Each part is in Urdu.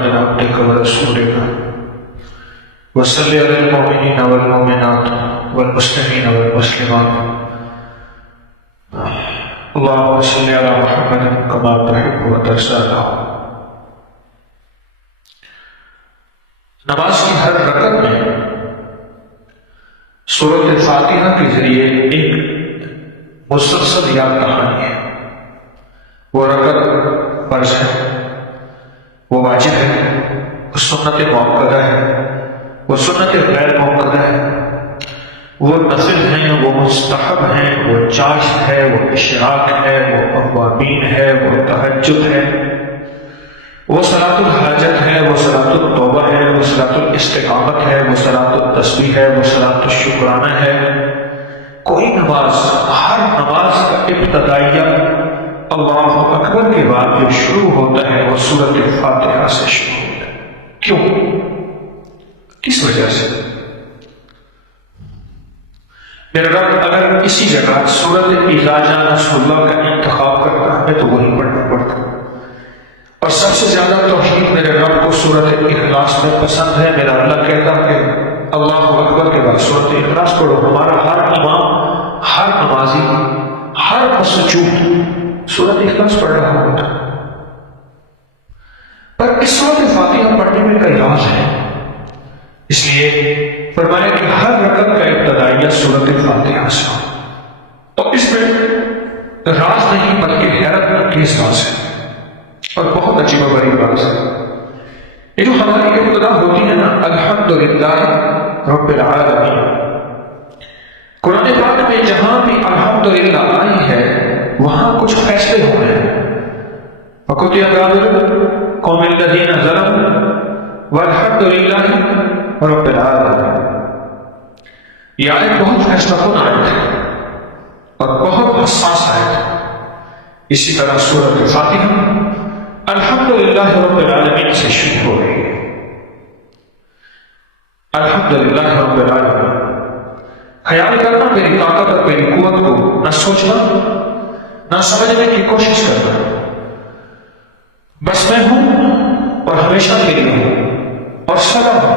محمد عبدك ورسولك وصل على المؤمنين والمؤمنات والمسلمين والمسلمات اللهم صل على محمد كما تحب وترضى. نماز کی ہر رکعت میں سورۃ فاتحہ کے ذریعے ایک مسلسل یاد کہانی ہے. وہ رکعت فرض ہے، وہ واجب ہے، وہ سنت مؤکدہ ہے، وہ سنت غیر مؤکدہ ہے، وہ نفل ہیں، وہ مستحب ہیں، وہ چاشت ہے، وہ اشراق ہے، وہ اوابین ہے، وہ تہجد ہے، وہ صلاۃ الحاجت ہے، وہ صلاۃ التوبہ ہے، وہ صلاۃ الاستقامت ہے، وہ صلاۃ التسبیح ہے، وہ صلاۃ الشکرانہ ہے. کوئی نماز، ہر نماز کا ابتدائیہ اللہ اکبر کے بعد جو شروع ہوتا ہے وہ سورۃ فاتحہ سے شروع ہوتا ہے. کیوں؟ کس وجہ سے؟ میرا رب اگر اسی جگہ سورۃ اذا جاء نصر اللہ کا انتخاب کرتا ہے تو وہی پڑھنا پڑتا. اور سب سے زیادہ توحید میرے رب کو سورۃ اخلاص میں پسند ہے. میرا اللہ کہتا کہ اللہ اکبر کے بعد سورۃ اخلاص پڑھو. ہمارا ہر امام، ہر نمازی، ہر مسجود سورۃ اخلاص پڑھ رہا ہوتا. پر اس سورۃ فاتحہ پڑھنے میں کئی راز ہے، اس لیے فرمایا کہ ہر رکعت کا ابتدائیہ سورۃ فاتحہ سے ہو. اور اس میں راز نہیں بلکہ حیرت انگیز راز ہے اور بہت عجیب و غریب راز ہے. یہ جو ہماری ابتدا ہوتی ہے نا، الحمدللہ رب العالمین، قرآن پاک میں جہاں بھی الحمدللہ آئی ہے وہاں کچھ فیصلے ہوئے ہیں. وَقُضِيَ دَابِرُ قَوْمِ الَّذِينَ ظَلَمُوا وَالْحَمْدُلِلَّهِ رَبِّ الْعَالَمِينَ. یہ آیت بہت فیصلہ کن آیت ہے اور بہت حساس آیت ہے. اسی طرح سورۃ فاتحہ الحمدللہ رب العالمین سے شروع ہو رہی ہے. الحمدللہ رب العالمین. خیال کرنا میری طاقت اور میری قوت کو نہ سوچنا، نہ سمجھنے کی کوشش کرنا. بس میں ہوں اور ہمیشہ کے لیے ہوں اور سدا ہوں.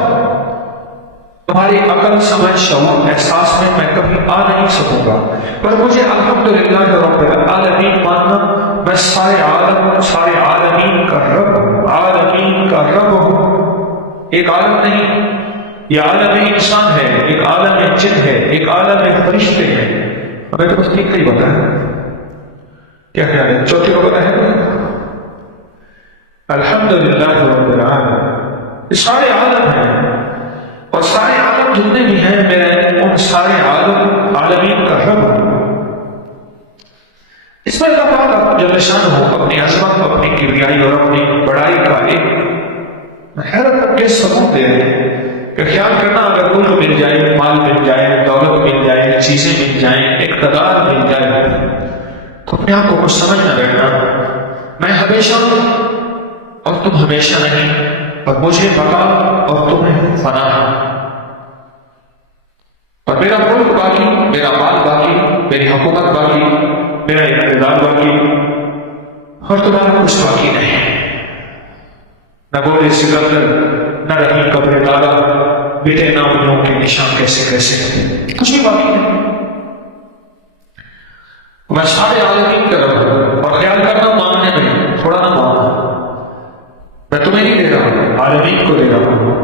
تمہاری عقل، سمجھ، شعور، احساس میں کبھی آ نہیں سکوں گا، پر مجھے الحمدللہ رب العالمین ماننا. میں سارے عالمین کا رب ہوں، عالمین کا رب ہوں. ایک عالم نہیں، یہ عالم انسان ہے، ایک عالم جن ہے، ایک عالم فرشتے ہیں. ہمیں تو بس تین کا ہی پتا ہے. کیا خیال ہے؟ چوتھی کو پتا ہے؟ الحمدللہ رب العالمین. یہ سارے عالم ہیں اور سارے عالم جتنے بھی ہیں میں ان سارے عالمین کا رب ہوں. اس میں اللہ پاک جل شانہ اپنی عظمت، اپنی کبریائی اور اپنی بڑائی کا ایک حیرت کے ثبوت دے رہے ہیں کہ خیال کرنا اگر ملک مل جائے، مال مل جائے، دولت مل جائے، چیزیں مل جائیں، اقتدار مل جائے تو اپنے آپ کو کچھ سمجھ نہ بیٹھنا. میں ہمیشہ اور تم ہمیشہ نہیں، اور مجھے بقا اور تمہیں فنا ہے، اور میرا ملک باقی، میرا مال باقی، میری حکومت باقی، میرا اقتدار باقی، اور تمہارا کچھ باقی نہیں. نہ گولے سکندر، نہ رہی قبر دادا، بیٹے ناموں کے نشان کیسے کیسے، کچھ بھی باقی نہیں. میں سارے عالمین کا رب ہوں. اور خیال کرنا ماننے میں تھوڑا نہ ماننا، میں تمہیں نہیں دے رہا، عالمین کو دے رہا ہوں.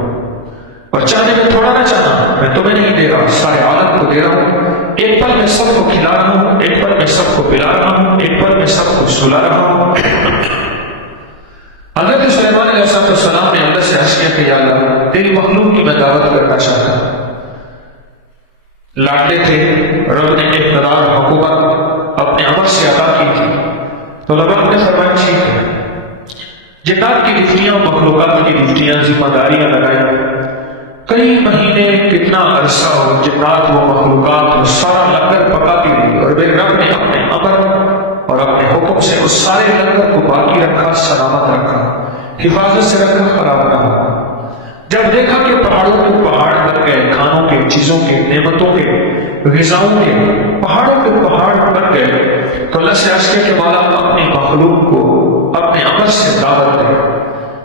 اور چاہنے میں تھوڑا نہ چاہنا، میں تمہیں نہیں دے رہا، سارے عالم کو دے رہا ہوں. ایک پل میں سب کو کھلا رہا ہوں، ایک پل میں سب کو پلا رہا ہوں، ایک پل میں سب کو سلا رہا ہوں. حضرت سلیمان علیہ السلام نے اللہ سے عرض کیا کہ یا اللہ تیری مخلوق کی میں دعوت کرنا چاہتا ہوں. لاڈلے تھے، رب نے اقتدار حکومت اپنے عمل سے عطا کی تھی تو رب نے فرمایا ٹھیک ہے، جنات کی ڈیوٹیاں، مخلوقات کی ڈیوٹیاں، ذمہ داریاں لگائیں. کئی مہینے، کتنا عرصہ اور جنات و مخلوقات سارا لنگر پکاتی رہی اور میرے رب نے اپنے امر اور اپنے حکم سے اس سارے لنگر کو باقی رکھا، سلامت رکھا، حفاظت سے رکھا، خراب نہ ہوا. جب دیکھا کہ پہاڑوں کے پہاڑ بن گئے، کھانوں کے، چیزوں کے، نعمتوں کے، غذاؤں کے پہاڑوں کے پہاڑ بن گئے تو اللہ سے عرض کیا کہ مولا اپنی مخلوق کو اپنے عمل سے دعوت دے.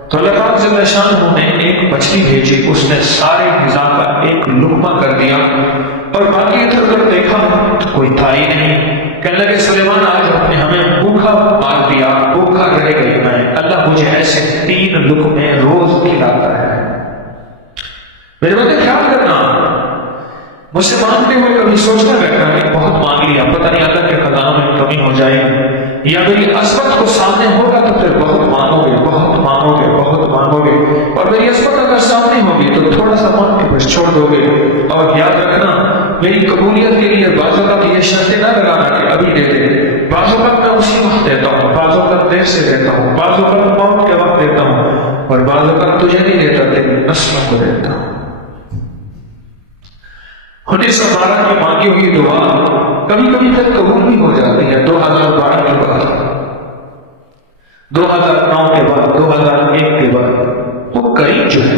تو اللہ پاک جل شانہ نے ایک مچھلی بھیجی، اس نے سارے غذا کا ایک لقمہ کر دیا اور باقی ادھر ادھر دیکھا تو کوئی تھا ہی نہیں۔ کہنے لگے سلیمان آج آپ نے ہمیں بھوکا مار دیا، بھوکا رہ گئی میں، اللہ مجھے ایسے 3 لقمے روز کھلاتا ہے۔ میرے بندے خیال کرنا، مجھ سے مانگتے ہوئے کبھی سوچنا بیٹھا کہ بہت مانگ لیا، پتہ نہیں اللہ کے خزانوں میں کمی ہو جائے، یا میری عصمت کو سامنے ہوگا تو پھر بہت مانگو گے، بہت مانگو گے، بہت مانگو گے، اور میری عصمت اگر سامنے ہوگی تو تھوڑا سا مانگ کے پھر چھوڑ دو گے۔ اور یاد رکھنا، میری قبولیت کے لیے بعض اوقات یہ شرطیں نہ لگانا کہ ابھی دے دے، بعض اوقات میں اسی وقت دیتا ہوں، بعض اوقات دیر سے دیتا ہوں، بعض اوقات موت کے وقت دیتا ہوں، اور بعض اوقات تجھے نہیں دیتا، تیری نسلوں کو دیتا ہوں۔ 1912 کی مانگی ہوئی دعا کبھی کبھی تک قبول بھی ہو جاتی ہے، 2012 کے بعد، 2009 کے بعد، 2001 کے بعد۔ وہ قریب جو ہے،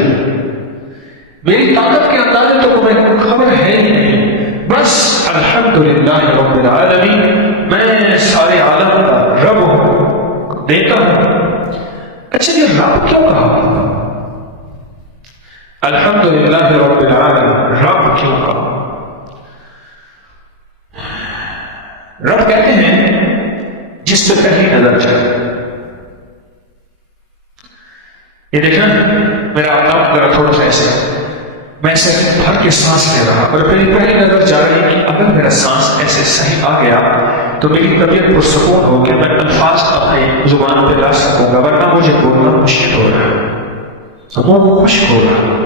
میری طاقت کے اندازے تو تمہیں خبر ہے ہی نہیں، بس الحمدللہ رب العالمین، میں سارے عالم کا رب ہوں، دیتا ہوں۔ اچھا یہ رب کیوں کہا؟ الحمدللہ رب العالمین، رب کیوں کہا؟ رب کہتے ہیں جس پہ پہلی نظر چاہے۔ یہ دیکھنا میرا آپ ذرا تھوڑا سا ایسے، میں ایسے بھر کے سانس لے رہا اور میری پہلی نظر چاہ رہی کہ اگر میرا سانس ایسے صحیح آ گیا تو میری طبیعت پرسکون ہو کہ میں الفاظ اپنی زبان پہ لا سکوں گا، ورنہ مجھے بولنا مشکل ہو رہا ہے، وہ خشک ہو رہا ہے۔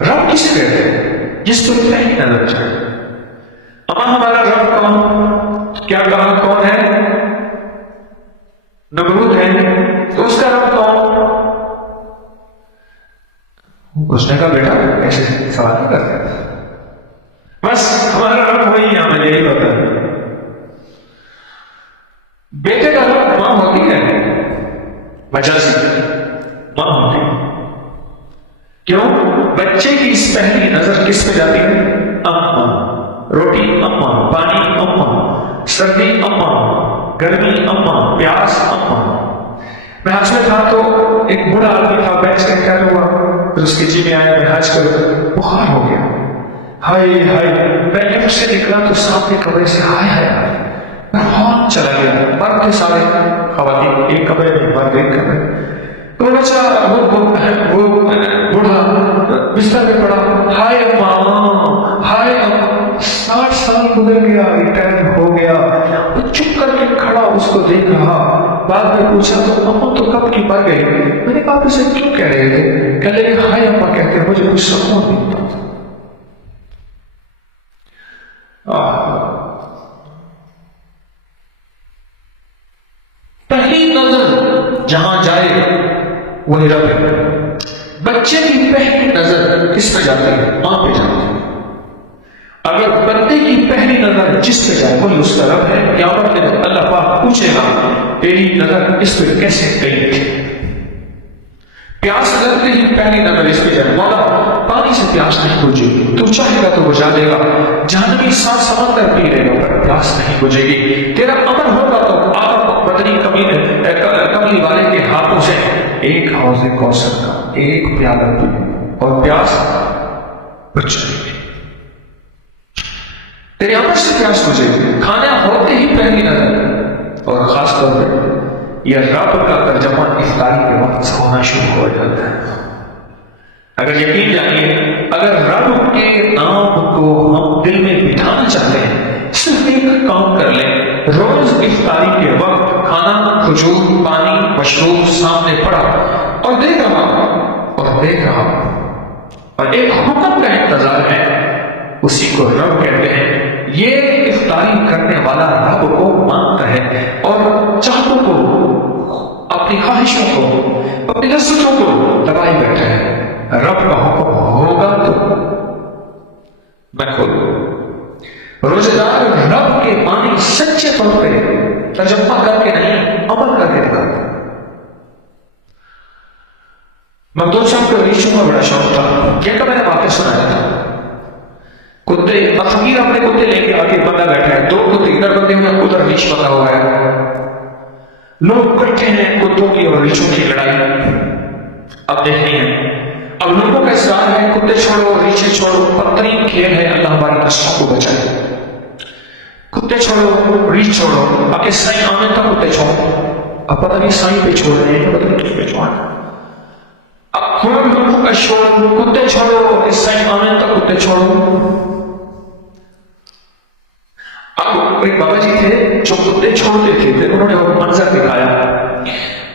رب کسے کہتے ہیں؟ جس پہ پہلی نظر چاہے۔ اما ہمارا رب کون؟ کیا کہا کون ہے؟ نمرود ہے، تو اس کا رب کون؟ اس نے کہا بیٹا ایسے سوال نہیں کرتے، بس ہمارا رب وہی ہے، ہمیں یہی پتا ہے۔ بیٹے کا رب ماں ہوتی ہے، وجہ سے ماں ہوتی ہے۔ کیوں؟ بچے کی اس پہلی نظر کس پہ جاتی ہے؟ اماں، روٹی اماں، پانی اماں، سردی اماں، گرمی اماں، پیاس اماں۔ میں حج میں تھا تو ایک بوڑھا آدمی تھا، بیٹھ کے کہہ ہوا، پھر اس کے جی میں آیا، میں حج کر بخار ہو گیا، ہائے ہائے، میں ایک سے نکلا تو سامنے کمرے سے ہائے ہائے، میں فوراً چلا گیا، مرد کے سارے خواتین ایک کمرے میں، مرد ایک کمرے میں، تو بچہ وہ بوڑھا بستر میں پڑا، ہائے ماں، ہائے 60 سال گزر گیا، ریٹائر ہو گیا۔ وہ چپ کر کے کھڑا اس کو دیکھ رہا، بعد میں پوچھا تو اماں تو کب کی مر گئی؟ میں نے کہا آپ اسے کیوں کہہ رہے تھے؟ کہہ لگے ہائے اماں کہتے ہیں مجھے کچھ سکون نہیں ملتا۔ پہلی نظر جہاں جائے وہی رب ہے۔ بچے کی پہلی نظر کس پہ جاتی ہے؟ ماں پہ جاتی ہے۔ اگر بندے کی پہلی نظر جس پہ جائے وہی اس کا رب ہے، قیامت کے دن اللہ پاک پوچھے گا تیری نظر اس پہ کیسے گئی تھی؟ پیاس لگتے ہی پہلی نظر اس پہ جائے، مولا پانی سے پیاس نہیں بجھے، تو چاہے گا تو بجھا دے گا، جہنمی 7 سمندر پی لے گا پر پیاس نہیں بجھے گی۔ تیرا امر ہوگا تو آپ بدنی کملی والے کے ہاتھوں سے ایک حوض کوثر کا ایک پیالہ پی اور پیاس بجھ جائے گی۔ تیرے عمر سے پیاس بجھے گی، کھانا ہوتے ہی پہلی نظر، اور خاص طور پہ یہ رب کا ترجمہ افطاری کے وقت سے ہونا شروع ہو جاتا ہے۔ اگر یقین جانیے، اگر رب کے نام کو ہم دل میں بٹھانا چاہتے ہیں، صرف ایک کام کر لیں، روز افطاری کے وقت کھانا، کھجور، پانی، مشروب سامنے پڑا اور دیکھ رہا اور ایک حکم کا انتظار ہے، اسی کو رب کہتے ہیں۔ یہ افطاری کرنے والا رب کو مانتا ہے اور چاہتوں کو، اپنی خواہشوں کو، اپنی لذتوں کو دبائے بیٹھا ہے۔ رب کا حکم ہوگا تو میں کھولوں۔ روزے دار رب کے معنی سچے طور پہ ترجمہ کر کے نہیں، عمل کر کے دکھاتا۔ مقدور صاحب کو ریشوں کا بڑا شوق تھا، یہ کہ میں نے واقعہ سنایا تھا۔ کتے فقیر اپنے کتے لے کے آگے بندہ بیٹھا ہے، 2 کتے ادھر بندے ہوئے، ادھر ریش بندہ ہوا ہے۔ لوگ کرتے ہیں کتوں کی اور ریچھوں کی لڑائی. اب دیکھنی ہے. اب لوگوں کا اصرار ہے کتے چھوڑو ریچھے چھوڑو. بدترین کھیل ہے. اللہ ہماری نسلوں کو بچائے. کتے چھوڑو ریچھ چھوڑو. اب اس سائیں آنے تک کتے چھوڑو. اب پتہ نہیں سائیں پہ چھوڑ رہے ہیں پتہ نہیں کس پہ چھوڑ. اب تھوڑا لوگوں کا شور کتے چھوڑو اس سائیں آنے تک کتے چھوڑو. اب ایک بابا جی تھے جو کتے چھوڑتے تھے انہوں نے وہ منظر دکھایا.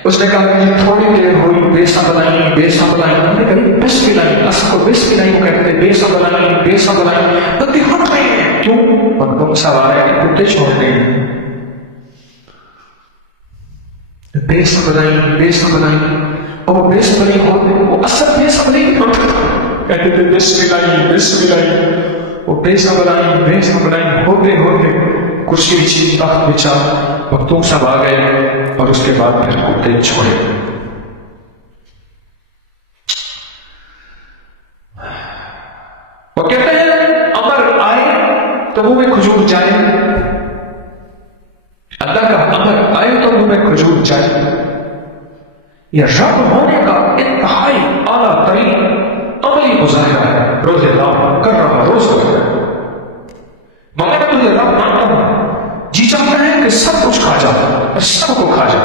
اس نے کہا کہ تھوڑی دیر ہوئی بے سنبھلائی بے سنبھلائی. انہوں نے کہا بس ملائی اس کو بس ملائی وہ کہتے بے سنبھلائی بے سنبھلائی. بندے ہٹ رہے ہیں کیوں؟ بندوں کا سوال ہے کتے چھوڑنے بے سنبھلائی بے سنبھلائی. اور وہ بے سنبھلائی ہوتے وہ اصل بے سنبھلائی کہتے تھے بس ملائی بس ملائی. وہ بے سنبھلائی ہوتے ہوتے کرسی بچھی تخت بچھا وقتوں سب آ گئے اور اس کے بعد پھر کتے چھوڑے. وہ کہتے ہیں امر آئے تو منہ میں کھجور جائے. اللہ کا امر آئے تو منہ میں کھجور جائے. یہ رب ہونے کا انتہائی اعلیٰ ترین عملی مظاہرہ ہے. روز اللہ کر رہا روز کر رہا. مگر میں تجھے رب مانتا ہوں. جی چاہتا ہے کہ سب کچھ کھا جا اور سب کو کھا جا.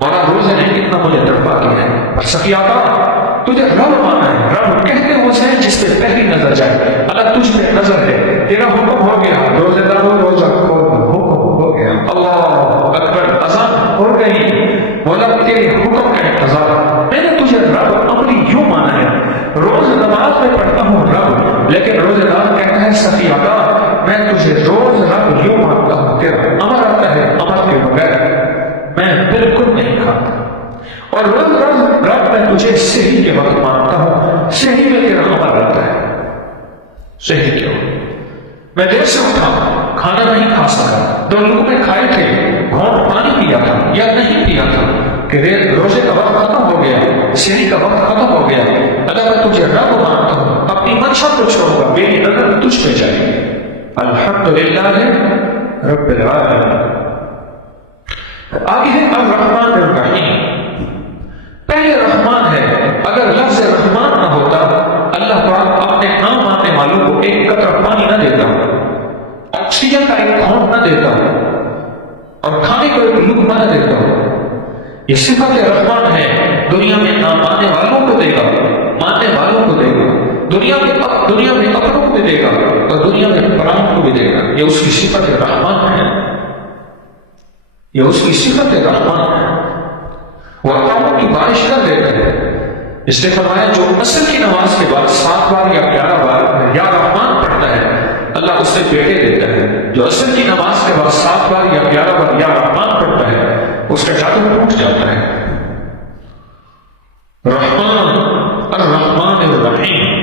مولا روزے نے اتنا مجھے تڑپا کیا ہے. اور سفیہ کا تجھے رب مانا ہے. رب کہتے ہو سے جس پہ پہلی نظر جائے. اللہ تجھ پہ نظر ہے. تیرا حکم ہو گیا روزے دار روزہ کھول. حکم ہو گیا. اللہ اکبر اذان ہو گئی. مولا تیرے حکم کا انتظار. میں نے تجھے رب عملی یوں مانا ہے. روز نماز میں پڑھتا ہوں رب لیکن روزے دار کہتا ہے سفیہ کا میں تجھے روز رب یوں مانتا ہوں. تیرا امر آتا ہے امر کے بغیر میں بالکل نہیں کھاتا. اور روز رب میں تجھے سحری کے وقت مانتا ہوں. سحری میں تیرا امر آتا ہے. سحری کیوں؟ میں دیر سے اٹھا کھانا نہیں کھا سکا. 2 لقمے کھائے تھے گھونٹ پانی پیا تھا یا نہیں پیا تھا کہ روزے کا وقت ختم ہو گیا. سحری کا وقت ختم ہو گیا. اللہ میں تجھے رب مانتا ہوں. اپنی منشا کو چھوڑوں گا. میری نظر تجھ پہ جائے گی. الحمدللہ رب العالمین. آگے ہے الرحمن الرحیم. پہلے رحمان ہے. اگر لفظ رحمان نہ ہوتا اللہ پاک اپنے نام ماننے والوں کو ایک قطرہ پانی نہ دیتا, آکسیجن کا ایک گھونٹ نہ دیتا اور کھانے کو ایک لقمہ نہ دیتا. یہ صفت رحمان ہے. دنیا میں نہ ماننے والوں کو دے گا ماننے والوں کو دے گا. دنیا میں اپنوں کو بھی دے گا اور دنیا میں پران کو بھی دے گا. یہ اس کی صفت رحمان ہے. یہ اس کی صفت رحمان ہے. وہ عطاؤں کی بارش کر دیتا ہے. اس نے فرمایا جو عصر کی نماز کے بعد 7 بار یا 11 بار یا رحمان پڑھتا ہے اللہ اس سے بیٹے دیتا ہے. جو عصر کی نماز کے بعد 7 بار یا 11 بار یا رحمان پڑھتا ہے اس کا جادو ٹوٹ جاتا ہے. رحمان الرحمن الرحیم.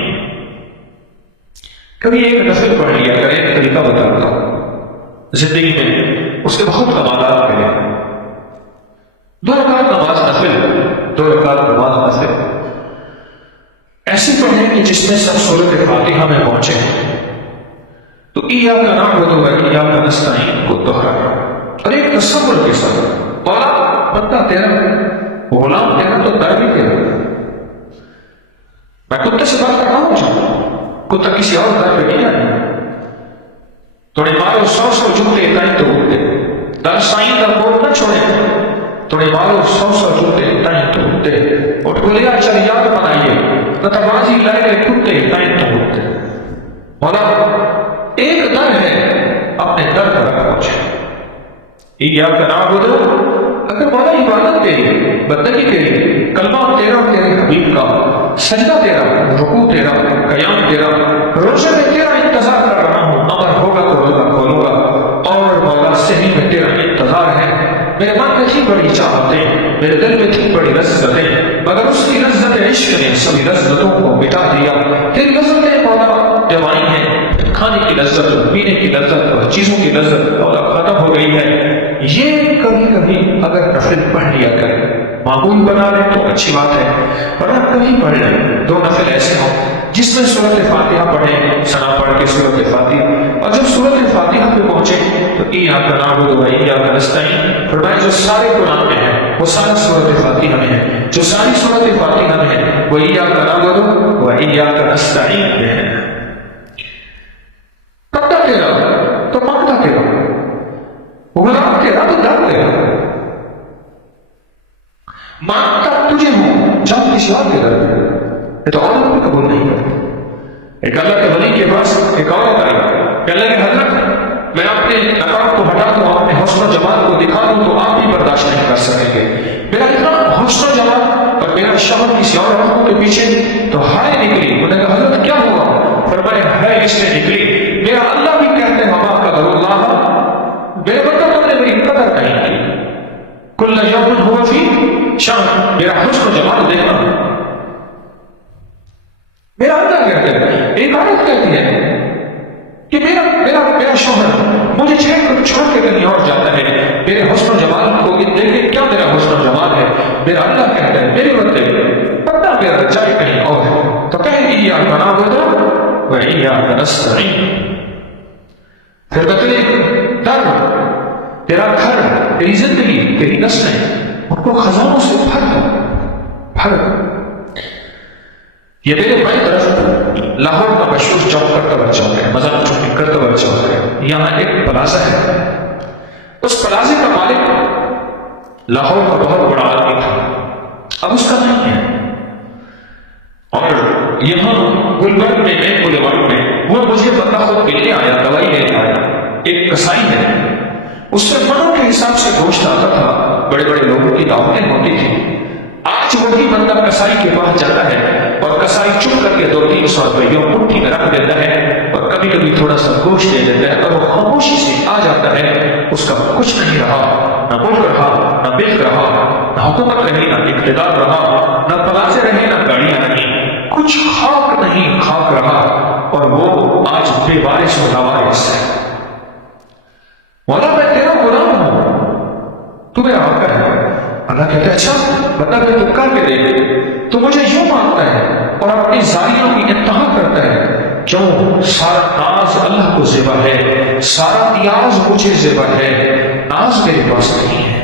کبھی ایک نفل پڑھ لیا کریں. ایک طریقہ بتاتا ہوں زندگی میں اس کے بہت کمالات ملے. 2 رکعت نماز نفل 2 رکعت نماز نفل ایسے پڑھیں کہ جس میں سب سورۃ فاتحہ میں پہنچے. تو ایاک نعبد و ایاک نستعین کو دہرایا اور ایک تصور کے ساتھ مولا بندہ تیرا غلام تیرا تو در بھی تیرا. میں کتے سے بات کر رہا ہوں. کتا کسی اور در پہ نہیں آیا. تھوڑے مارو 100 جوتے تائیں تو اٹھتے. در سائیں در بول نہ چھوڑے. تھوڑے مارو 100 جوتے تائیں تو اٹھتے. اٹھ کو لیا چل یاد بنائیے نتبازی لائے گئے کتے تائیں تو اٹھتے. مولا ایک در ہے اپنے در پر پہنچے. ایاک نعبد. اگر مولا عبادت تیری بندگی تیری کلمہ تیرا تیرے حبیب کا سجدہ تیرا رکوع تیرا قیام تیرا روزے میں تیرا انتظار کر رہا ہوں. امر ہوگا تو روزہ کھولوں گا اور مولا سحری میں تیرا انتظار ہے. میرے من میں تھی بڑی چاہتیں میرے دل میں تھی بڑی لذتیں مگر اس کی لذت عشق نے سبھی لذتوں کو مٹا دیا. تیری لذتیں مولا جب آئی ہیں کھانے کی لذت پینے کی لذت اور چیزوں کی لذت مولا ختم ہو گئی ہے. یہ کبھی کبھی اگر نفل پڑھ لیا کرے معمول بنا لیں تو اچھی بات ہے، ورنہ کبھی پڑھ لیں 2 نفل ایسے ہوں جس میں سورۃ فاتحہ پڑھیں، ثنا پڑھ کے سورۃ فاتحہ، اور جب سورۃ فاتحہ پہ پہنچے تو ایاک نعبد و ایاک نستعین فرمائے جو سارے قرآن میں ہے وہ سارا سورۃ فاتحہ میں ہے، جو ساری سورۃ فاتحہ میں ہے وہ ایاک نعبد و ایاک نستعین میں ہے۔ کرتا تیرا تو مانگتا تیرا، غلام تیرا تو در تیرا، مانگتا تجھے ہوں جب کسی اور کے در پہ، یہ تو عورت بھی قبول نہیں کرتی۔ ایک اللہ کے ولی کے پاس ایک عورت آئی کہ اللہ کے حضرت میں اپنے نقاب کو ہٹا دوں، اپنے حسن و جمال کو دکھا دوں تو آپ بھی برداشت نہیں کر سکیں گے، میرا اتنا حسن و جمال اور میرا شوہر کسی اور عورتوں کے پیچھے، تو ہائے نکلی۔ انہوں نے کہا حضرت کیا ہوا؟ فرمایا ہے اس نے نکلی، میرا اللہ بھی کہتے ہیں وما قدر اللہ، میرے بندہ تم نے میری قدر نہیں کی، کل یوم ہوا فی شان، میرا حسن و جمال دیکھنا۔ میرا اللہ کہتے ہیں، ایک عورت کہتی ہے کہ میرا شوہر مجھے چھوڑ کے کہیں اور جاتا ہے، میرے حسن و جمال کو دیکھیں کیا میرا حسن و جمال ہے۔ میرا اللہ کہتا ہے میرے بندے پتہ میرا جائے کہیں اور ہے، تو کہے ایاک نعبد و ایاک نستعین۔ پھر بتلے در، تیرا گھر، تیری زندگی، تیری نسلیں ان کو خزانوں سے بھر۔ یہ میرے بائیں طرف لاہور کا مشہور چوک کرتبر چوک ہے، مزار چوک کرتبر چوک ہے، یہاں ایک پلازہ ہے، اس پلازے کا مالک لاہور کا بہت بڑا آدمی تھا، اب اس کا نہیں ہے، اور یہاں گلبرگ میں مین بولیوارڈ میں وہ مجھے بندہ خود ملنے آیا، دوائی لینے آیا، ایک کسائی ہے، اس سے منوں کے حساب سے گوشت آتا تھا، بڑے بڑے لوگوں کی دعوتیں ہوتی تھی۔ آج وہی بندہ کسائی کے پاس جاتا ہے اور کسائی چپ کر کے 200-300 روپیوں مٹھی میں رکھ دیتا ہے اور کبھی کبھی تھوڑا سا گوشت دے دیتا ہے، اور وہ خاموشی سے آ جاتا ہے، اس کا کچھ نہیں رہا، نہ ملک رہا، نہ ملک رہا، نہ حکومت رہی، نہ اقتدار رہا، نہ پلازے رہے، نہ گاڑیاں رہی، کچھ خاک نہیں خاک رہا، اور وہ آج بے وارث و لاوارث ہے۔ مولا میں تیرا غلام ہوں، تو میرا آقا ہے۔ اللہ کہتے ہیں اچھا بندہ میں تو کر کے دیکھ، تو مجھے یوں مانگتا ہے اور اپنی زاریوں کی انتہا کرتا ہے، کیوں؟ سارا ناز اللہ کو زیبا ہے، سارا نیاز مجھے زیبا ہے، ناز میرے پاس نہیں ہے۔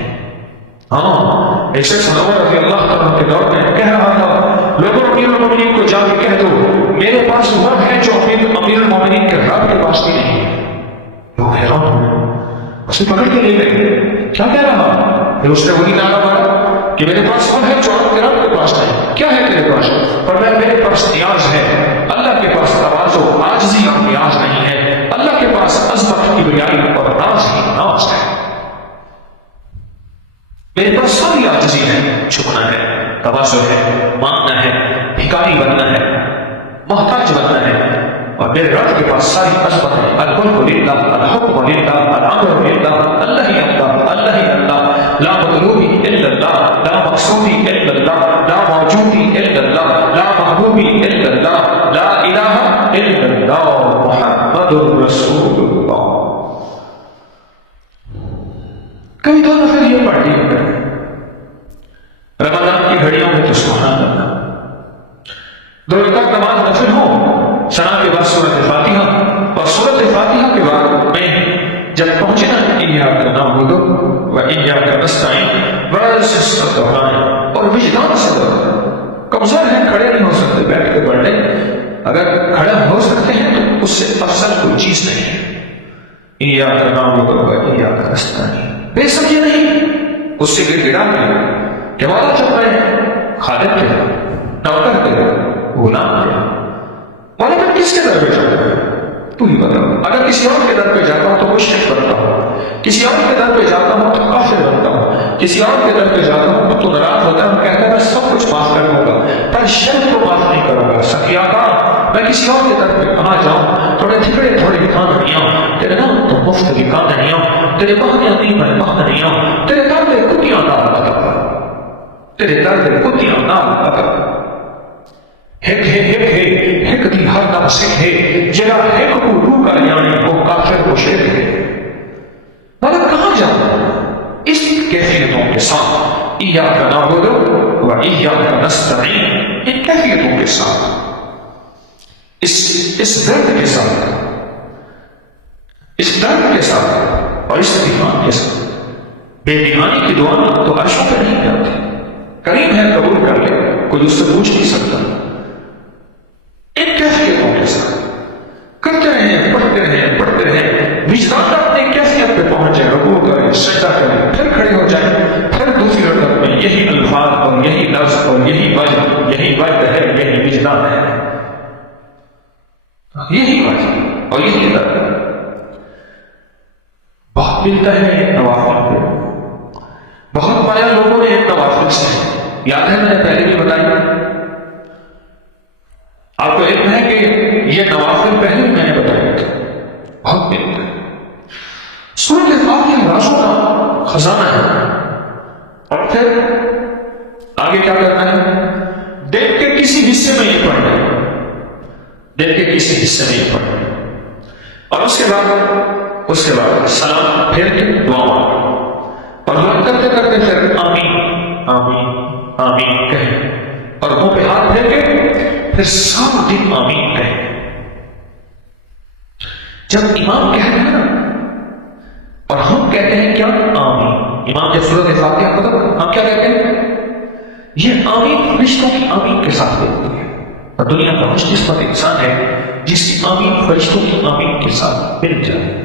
ہاں ایک شخص عمر رضی اللہ تعالیٰ کے دور میں کہہ رہا تھا لوگوں امیر المومنین کو جا کے کہہ دو میرے پاس وہ ہے جو امیر المومنین کے رب کے پاس بھی نہیں ہے۔ لوگ حیران ہوئے، اسے پکڑ کے لے گئے، کیا کہہ رہا؟ پھر اس نے وہی نعرہ مارا کہ میرے پاس وہ ہے جو آپ کے رب کے پاس نہیں۔ کیا ہے تیرے پاس؟ فرمایا میرے پاس نیاز ہے، اللہ کے پاس تواضع عاجزی اور نیاز نہیں ہے، اللہ کے پاس عظمت کبریائی اور ناز ہی ناز ہے۔ میرے پاس ساری عاجزی ہے، جھکنا ہے، تواضع ہے، مانگنا ہے، بھکاری بننا ہے، محتاج بننا ہے، اور میرے رب کے پاس ساری عظمت ہے۔ الملک للہ، الحکم للہ، الامر للہ، اللہ ہی اللہ، اللہ ہی اللہ، لا مطلوبی الا اللہ، لا مقصودی الا اللہ، لا موجودی الا اللہ، لا محبوبی الا اللہ، لا الہ الا اللہ، محمد رسول اللہ۔ کئی 2 نفر یہ پڑھ لیے رمضان کی گھڑیوں میں تو سبحان اللہ، 2 رکعت نماز نفل ہو، ثنا کے بعد سورۃ فاتحہ، اور سورۃ فاتحہ کے بعد میں جب پہنچے نا ایاک نعبد و ایاک نستعین، بس اس کا دہرائیں اور وجدان سے دہرائیں۔ کمزور ہیں، کھڑے نہیں ہو سکتے، بیٹھ کے پڑھ لیں، اگر کھڑے ہو سکتے ہیں تو اس سے افضل کوئی چیز نہیں ہے۔ ایاک نعبد و ایاک نستعین، بے سمجھے نہیں، اس سے گر گڑا کے کہ مولا جب میں خالق تھے، نوکر تھے، غلام تھے، مولا میں کس کے در پہ جاتا ہوں؟ تو ہی بتا۔ اگر کسی اور کے در پہ جاتا ہوں تو مشرک بنتا ہوں، کسی اور کے در پہ جاتا ہوں تو کافر بنتا ہوں، کسی اور کے در پہ جاتا ہوں تو ناراض ہوتا ہوں، کہتا ہے میں سب کچھ معاف کر دوں گا پر شرک کو معاف نہیں کروں گا۔ سخیا کا میں کسی اور کے در پہ کہاں جاؤں؟ تھوڑے ٹھکڑے تھوڑے دکھا نہیں ہوں، تیرے نام تو مفت دکھا نہیں ہوں، تیرے بہانے نہیں میں بہانا نہیں ہوں، تیرے در پہ کتیاں نام پتا، تیرے در پہ کتیاں نام پتا۔ ہک دی ہر نام سکھ ہے جگہ ہک کو رو کا یعنی وہ کافر مشرک ہے۔ مگر کہاں جاؤں اس کیفیتوں کے ساتھ؟ ایاک نعبد و ایاک نستعین، ان کیفیتوں کے ساتھ، اس درد کے ساتھ، اس درد کے ساتھ اور اس ایمان کے ساتھ، بے ایمانی کی دعا تو عرشوں پہ نہیں جاتی، کریم ہے قبول کر لے، کوئی اس سے پوچھ نہیں سکتا، ان کیفیتوں کے ساتھ کرتے رہیں، پڑھتے رہیں، وجدان اپنے کیفیت پہ پہنچ جائے، رکوع کریں، سجدہ کریں، پھر کھڑے ہو جائیں، پھر دوسری رکعت میں یہی الفاظ اور یہی لفظ اور یہی وجد ہے، یہی وجدان ہے، یہی وجہ اور یہی درد بہت ملتا ہے نوافل کو، بہت پایا لوگوں نے نوافل سے، یاد ہے میں نے پہلے بھی بتائی آپ کو، علم ہے کہ یہ نوافل پہلے بھی میں نے بتایا تھا، بہت ملتا ہے۔ سورۃ فاتحہ رازوں کا خزانہ ہے، اور پھر آگے کیا کرنا ہے؟ دن کے کسی حصے میں یہ پڑھنا ہے، دن کے کسی حصے میں یہ پڑھنا ہے، اور اس کے بعد سلام پھیر کے دعا مانگنا، اور دعا کرتے کرتے پھر آمین آمین آمین کہیں، اور منہ پہ ہاتھ پھیر کے پھر سارا دن آمین کہیں۔ جب امام کہتے ہیں نا اور ہم کہتے ہیں کیا؟ آمین، امام جب سورۃ فاتحہ پڑھتا ہے ہم کیا کہتے ہیں؟ یہ آمین فرشتوں کی آمین کے ساتھ ہوتی ہے، اور دنیا کا خوش قسمت انسان ہے جس کی آمین فرشتوں کی آمین کے ساتھ مل جائے۔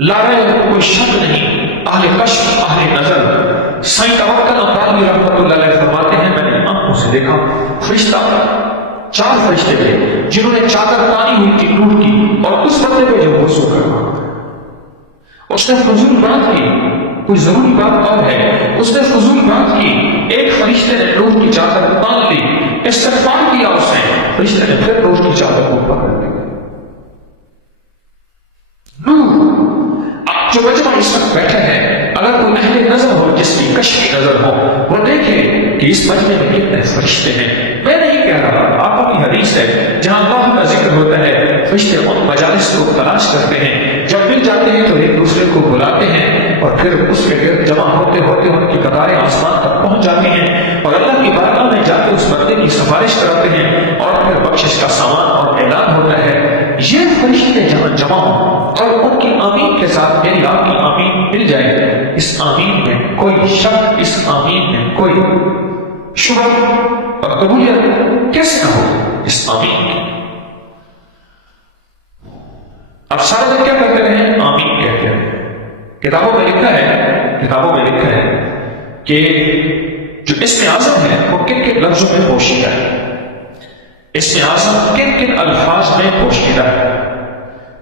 لا ریب کوئی شک نہیں، اہل کشف اہل نظر سائیں توکل ابراہیمی رحمۃ اللہ علیہ فرماتے ہیں، میں نے آنکھوں سے دیکھا فرشتہ، 4 فرشتے تھے جنہوں نے چادر تانی ہوئی تھی ٹوٹ کی، اور اس بندے پہ جب وہ سو کر اس نے فضول بات کی، کوئی ضروری بات اور ہے، اس نے فضول بات کی، ایک فرشتے نے ٹوٹ کی چادر تان لی، استغفار کیا اس نے، فرشتے نے پھر ٹوٹ کی چادر کو پکڑ لیا۔ اب جو مجمع اس وقت بیٹھے ہیں، اگر کوئی اہل نظر ہو جس کی کشفی نظر ہو، وہ دیکھے کہ اس مجمع میں کتنے فرشتے ہیں۔ میں نہیں کہہ رہا، آپ کی حدیث ہے جہاں اللہ کا ذکر ہوتا ہے فرشتے ان مجالس کو تلاش کرتے ہیں، جب مل جاتے ہیں تو ایک دوسرے کو بلاتے ہیں، اور پھر اس کے گرد جمع ہوتے ہوتے ان کی قطاریں آسمان تک پہنچ جاتی ہیں، اور اللہ کی بارگاہ میں جا کے اس بندے کی سفارش کراتے ہیں، اور پھر بخشش کا سامان اور اعلان ہوتا ہے۔ یہ فرشتے جہاں جمع ہوں اور ان کی آمین کے ساتھ میری آپ کی آمین مل جائے، اس آمین میں کوئی شک، اس آمین میں کوئی شبہ اور قبولیت کیسے نہ ہو اس آمین کی؟ اب سارا دن کیا کرتے رہے؟ آمین کہتے ہیں۔ کتابوں میں لکھا ہے کہ جو اسم اعظم ہے وہ کن کن لفظوں میں پوشیدہ ہے، اسم اعظم کن کن الفاظ میں پوشیدہ ہے،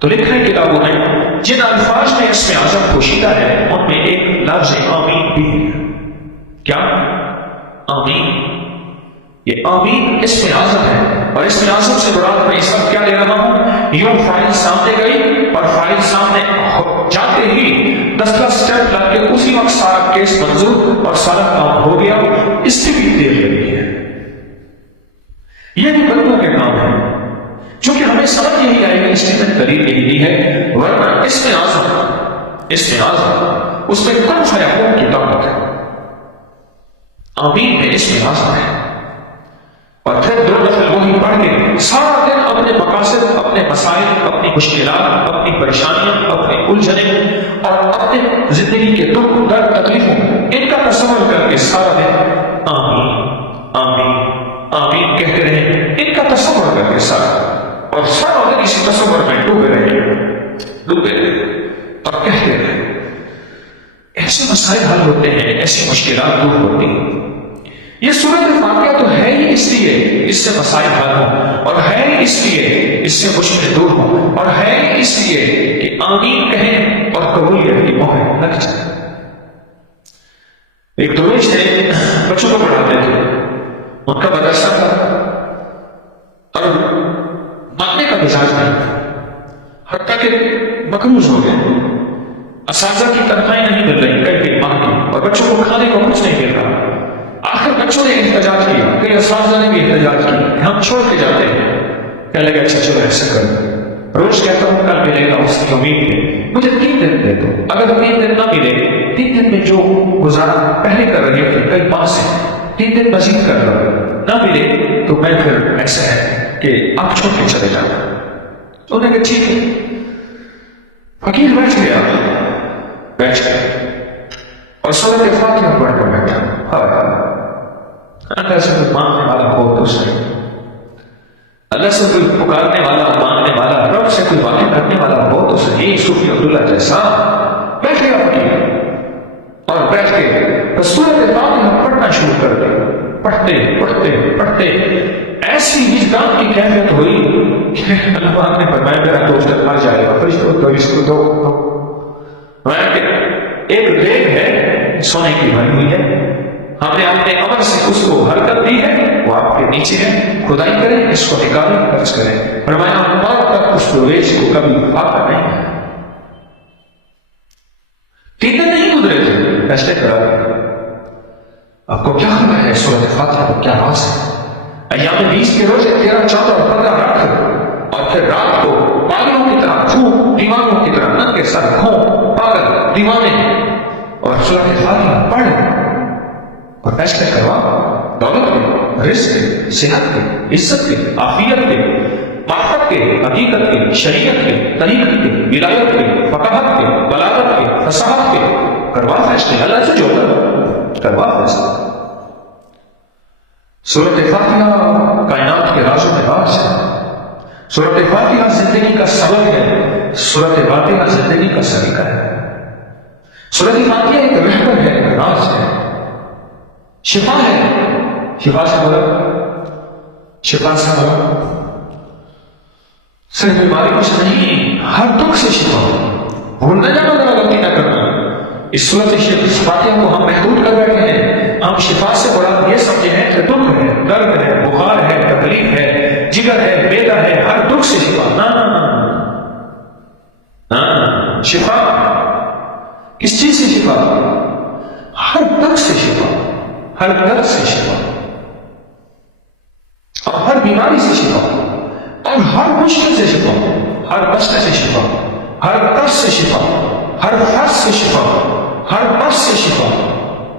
تو لکھا ہے کتابوں میں جن الفاظ میں اسم اعظم پوشیدہ ہے ان میں ایک لفظ آمین بھی ہے۔ کیا؟ آمین۔ یہ آمین اسم اعظم ہے، اور اسم اعظم سے مراد میں اس وقت کیا لے رہا ہوں؟ یوں فائل سامنے گئی اور فائل سامنے جاتے ہی 10 سٹیپ لگ کے اسی وقت سارا کیس منظور اور سارا کام ہو گیا، اس سے بھی دیر لگی ہے۔ یہ بھی بندوں کے کام ہے، چونکہ ہمیں سمجھ یہی آئے گی، اس نے دلیل یہی دی ہے، ورنہ اسم اعظم اس میں کن فیکون کی طاقت ہے، آمین میں اسم اعظم ہے، اور پھر 2 نفل وہی پڑھ کے سارا دن اپنے مقاصد، اپنے مسائل، اپنی مشکلات، اپنی پریشانیاں، اپنے الجھنیں اور اپنے زندگی کے دکھ درد تکلیفوں ان کا تصور کر کے سارا دن آمین آمین آمین کہتے رہیں، ان کا تصور کر کے اور سارا دن اسی تصور میں ڈوبے رہے اور کہتے رہے۔ ایسے مسائل حل ہوتے ہیں، ایسی مشکلات دور ہوتی ہیں۔ یہ سورۃ فاتحہ تو ہے ہی اس لیے اس سے مسائل حل ہوں، اور ہے ہی اس لیے اس سے مشکلیں دور ہوں، اور ہے ہی اس لیے کہ آمین کہیں اور قبولیت کی مہر لگ جائے۔ ایک درویش تھے، بچوں کو پڑھاتے تھے، ان کا مدرسہ تھا اور ماننے کا مزاج نہیں تھا، حتیٰ کہ مقروض ہو گئے، اساتذہ کی تنخواہیں نہیں مل رہی کئی ماہ کی، اور بچوں کو کھانے کو کچھ نہیں مل رہا۔ آخر بچوں نے احتجاج کیا، کئی اساتذہ نے بھی احتجاج کیا کہ ہم چھوڑ کے جاتے ہیں۔ کہنے لگے اچھا چلو ایسا کرو، روز کہتا ہوں کل ملے گا اس کی امید میں، مجھے 3 دن دے دو، اگر 3 دن نہ ملے، 3 دن میں جو گزارا پہلے کر رہے تھے کئی پاس ہے، 3 دن مزید کر رہا ہوں، نہ ملے تو میں پھر ایسا ہے کہ آپ چھوڑ کے چلے جانا۔ تو انہوں نے کہا ٹھیک ہے۔ فقیر بیٹھ گیا اور سورۃ فاتحہ پڑھ کر بیٹھا۔ اللہ سے کوئی مانگنے والا ہو تو صحیح، اللہ سے کوئی پکارنے والا، مانگنے والا، رب سے کوئی واقع کرنے والا ہو تو صحیح۔ صوفی عبداللہ جیسا بیٹھ گیا فقیر اور بیٹھ کے سورۃ فاتحہ پڑھنا شروع کر دیا۔ پڑھتے پڑھتے پڑھتے ایسی وجدان کی کیفیت ہوئی کہ اللہ پاک نے فرمایا میرا دوست مر جائے گا، فرشتوں تو اس کو دو۔ ایک دیگ ہے سونے کی بنی ہوئی ہے، ہم نے اپنے عمل سے اس کو حرکت دی ہے، وہ آپ کے نیچے ہے، کھدائی کریں، اس کو نکالیں، خرچ کریں۔ فرمایا موت تک اس درویش کو کبھی فاقہ نہیں ہے۔ 3 دن نہیں گزرے تھے، فیصلے کرا دیا۔ آپ کو کیا خبر ہے سورۃ فاتحہ کو کیا راز ہے؟ ایام 20 کے روزے 13، 14 اور 15 رکھ اور پھر رات کو پاگلوں کی طرح کھو، دیوانوں کی طرح ننگے سر کھو، پاگل دیوانے اور سورۃ فاتحہ پڑھ اور فیصلے کروا، دولت کے، رزق کے، صحت کے، عزت کے، عافیت کے، معرفت کے، حقیقت کے، شریعت کے، طریقت کے، ولایت کے، فقاہت کے، بلاغت کے، فصاحت کے، کروا فیصلے اللہ سے جوڑا، کروا فیصلے۔ سورۃ فاتحہ کائنات کے رازوں میں راز ہے، سورۃ فاتحہ زندگی کا سبب ہے، سورۃ فاتحہ زندگی کا سلیقہ ہے، سورۃ فاتحہ ایک رحمت ہے، ایک راز ہے، شفا ہے۔ شفا سے بولا، شفا سے بولا صرف بیماری سے نہیں، ہر دکھ سے شفا۔ بھول نہ جانا، ذرا غلطی نہ کرنا۔ اس صورت فاتحہ کو ہم محدود کر بیٹھے ہیں، ہم شفا سے مراد یہ سمجھے ہیں کہ دکھ ہے، درد ہے، بخار ہے، تکلیف ہے، جگر ہے، بیدا ہے، ہر دکھ سے شفا۔ نہ شفا کس چیز سے شفا؟ ہر دکھ سے شفا، ہر درد سے شفا، اور ہر بیماری سے شفا، اور ہر مشکل سے شفا، ہر مسئلے سے شفا، ہر قرض سے شفا، ہر فرض سے شفا، ہر بس سے شفا،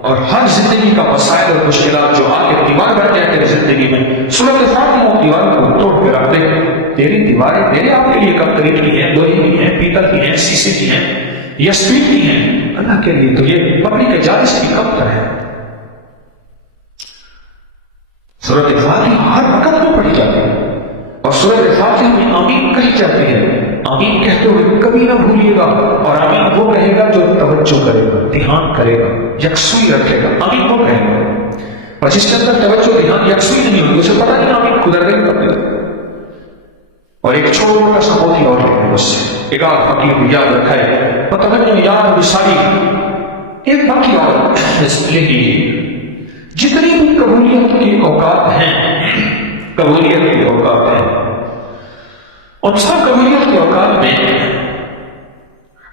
اور ہر زندگی کا مسائل اور مشکلات جو آ کے دیوار بن جائے تیری زندگی میں، سورۃ فاتحہ دیوار کو توڑ کے رکھ دے۔ تیری دیواریں میرے آپ کے لیے کم ترین کی ہیں، لوہے کی ہیں، پیتل کی ہیں، شیشے کی ہیں یا اسٹیل کی ہیں، اللہ کے لیے تو یہ پبلک کے جالس کی کم تر ہے۔ سورۃ فاتحہ ہر وقت میں پڑھی جاتی ہے اور سورۃ فاتحہ میں آمین کہی جاتی ہے۔ آمین کہتے ہوئے کبھی نہ بھولیے گا، اور آمین وہ کہے گا جو توجہ کرے گا، دھیان کرے گا، یکسوئی رکھے گا، آمین وہ کہے گا۔ اور جس کے اندر توجہ، دھیان، یکسوئی نہیں ہوگی، اسے پتا نہیں آمین گزر گئی کب تک۔ اور ایک چھوٹا سا موتی اور لینے مجھ سے ایک آدھ فقیر کو یاد رکھا ہے، متوجہ یاد بساری ایک باقی اور لے لیجیے۔ جتنی بھی قبولیت کی اوقات ہیں، قبولیت کی اوقات ہیں، اور سب قبولیت کے اوقات میں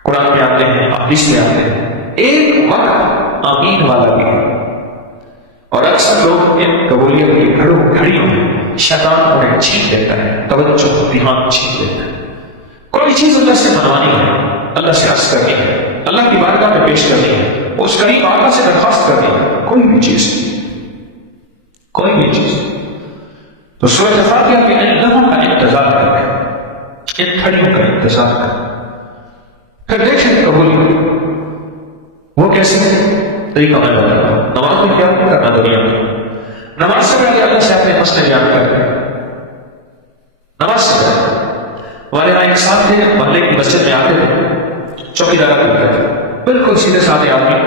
قرآن میں آتے ہیں، حدیث میں آتے ہیں، ایک وقت آمین والا بھی ہے۔ اور اکثر لوگ ان قبولیت کی گھڑیوں میں شیطان انہیں چھین لیتا ہے، توجہ دھیان چھین لیتا ہے۔ کوئی چیز اللہ سے منوانی ہے، اللہ سے عرض کرنی ہے، اللہ کی بارگاہ میں پیش کرنی ہے، اس قریب آقا سے درخواست کرنی ہے، کوئی بھی چیز، کوئی بھی چیز، تو سورۃ فاتحہ کے ان لمحوں کا انتظار کریں، ان گھڑیوں کا انتظار کریں، پھر دیکھیں قبولیت وہ کیسے ہے۔ طریقہ میں بتاتا ہوں۔ نماز میں کیا کرنا دنیا میں؟ نماز سے پہلے اللہ سے اپنے مسئلے بیان کریں، نماز سے پہلے۔ ہمارے یہاں ایک ساتھ تھے، محلے کی مسجد میں آتے تھے، چوکیدار کرتے تھے، بالکل سیدھے سادھے آدمی،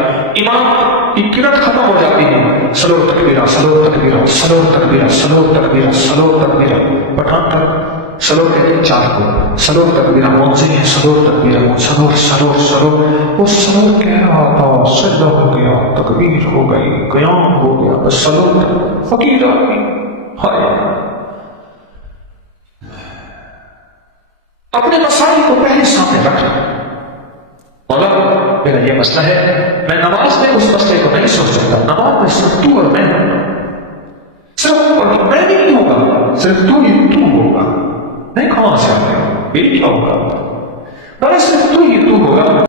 امام کی قرات ختم ہو جاتی ہے، سلو تکبیرہ، سلو تکبیرہ، سلو تکبیرہ، سلو تکبیرہ، سلو تکبیرہ، پٹھان تک سلو کہتے ہیں 4 کو، سلو تکبیرہ مونزی ہے، سلو تکبیرہ، سلو سلو سلو، وہ سلو کہہ رہا تھا، سجدہ ہو گیا، تکبیر ہو گئی، قیام ہو گیا، بس سلو فقیر آدمی، ہائے اپنے مسائل کو پہلے سامنے رکھنا۔ مولا میرا یہ مسئلہ ہے، میں نماز میں اس مسئلے کو نہیں سوچ سکتا، نماز میں صرف تو اور میں ہوں، صرف اور میں بھی نہیں ہوگا، صرف تو ہی تو ہوگا، میں کہاں سے آ گیا؟ یہ کیا ہوگا؟ بڑا صرف تو یہ تو ہوگا